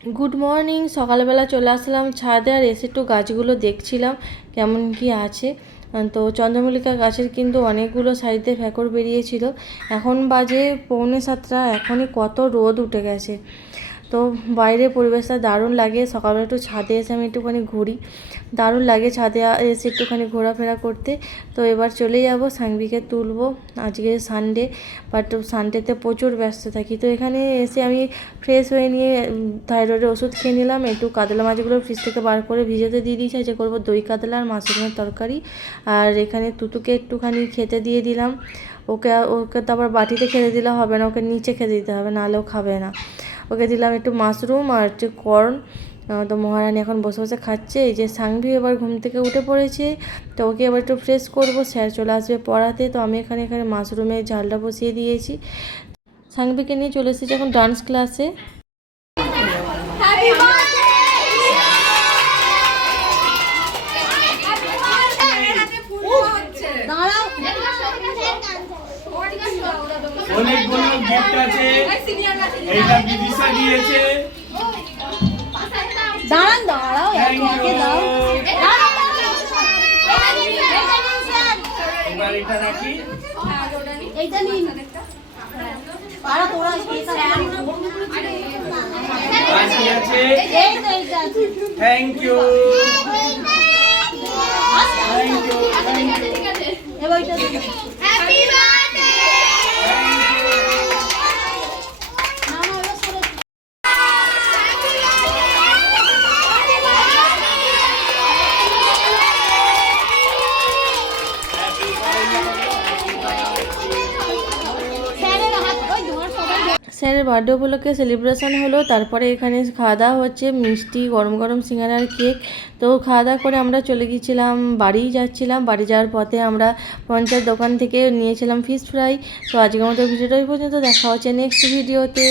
Good morning. সকালবেলা চলে আসলাম ছাদে আর এসে একটু গাছগুলো দেখছিলাম কেমন কি আছে। তো চন্দ্রমল্লিকা গাছের কিন্তু অনেকগুলো সাইডে ফ্যাকর বেরিয়েছিল। এখন বাজে 6:45, এখনই কত রোদ উঠে গেছে। তো বাইরে পরিবেশটা দারুণ লাগে। সকালবেলা একটু ছাদে এসে আমি একটুখানি ঘুরি, দারুণ লাগে ছাদে এসে একটুখানি ঘোরাফেরা করতে। তো এবার চলে যাব সানভিকে তুলবো। আজকে সানডে, বাট সানডেতে প্রচুর ব্যস্ত থাকি। তো এখানে এসে আমি ফ্রেশ হয়ে নিয়ে থাইরয়েডের ওষুধ খেয়ে নিলাম। একটু কাতলা মাছগুলো ফ্রিজ থেকে বার করে ভিজেতে দিয়ে দিয়েছি। যে করবো দই কাতলা আর মাশরুমের তরকারি। আর এখানে তুতুকে একটুখানি খেতে দিয়ে দিলাম। ওকে ওকে তো আবার বাটিতে খেতে দিলে হবে না, ওকে নিচে খেতে দিতে হবে, নাহলেও খাবে না। ওকে দিলাম একটু মাশরুম আর একটু কর্ন। তো মহারানী এখন বসে বসে খাচ্ছে। এই যে সাংভি এবার ঘুম থেকে উঠে পড়েছে। তো ওকে এবার একটু ফ্রেশ করবো, স্যার চলে আসবে পড়াতে। তো আমি এখানে মাশরুমের ঝালটা বসিয়ে দিয়েছি। সাংভিকে নিয়ে চলে এসেছি এখন ডান্স ক্লাসে। অনেকগুলো গিফট আছে, এইটা বিদিশা দিয়েছে। দাঁড়ান, দাঁড়াও, একে দাও। এবার এটা রাখি। এইটা নিন। আর তোরা বাকি আছে। এইটা আছে। Thank you, thank you, thank you. এবার এটা হ্যাপি বার্থডে। স্যারের বার্থডে উপলক্ষে সেলিব্রেশন হলো। তারপরে এখানে খাওয়া দাওয়া হচ্ছে, মিষ্টি, গরম গরম সিঙ্গারা আর কেক। তো খাওয়া দাওয়া করে আমরা চলে গিয়েছিলাম, বাড়ি যাচ্ছিলাম। বাড়ি যাওয়ার পথে আমরা পঞ্চায়েত দোকান থেকে নিয়েছিলাম ফিশ ফ্রাই। তো আজকের মতো ভিডিওটা এই পর্যন্ত, দেখা হচ্ছে নেক্সট ভিডিওতে।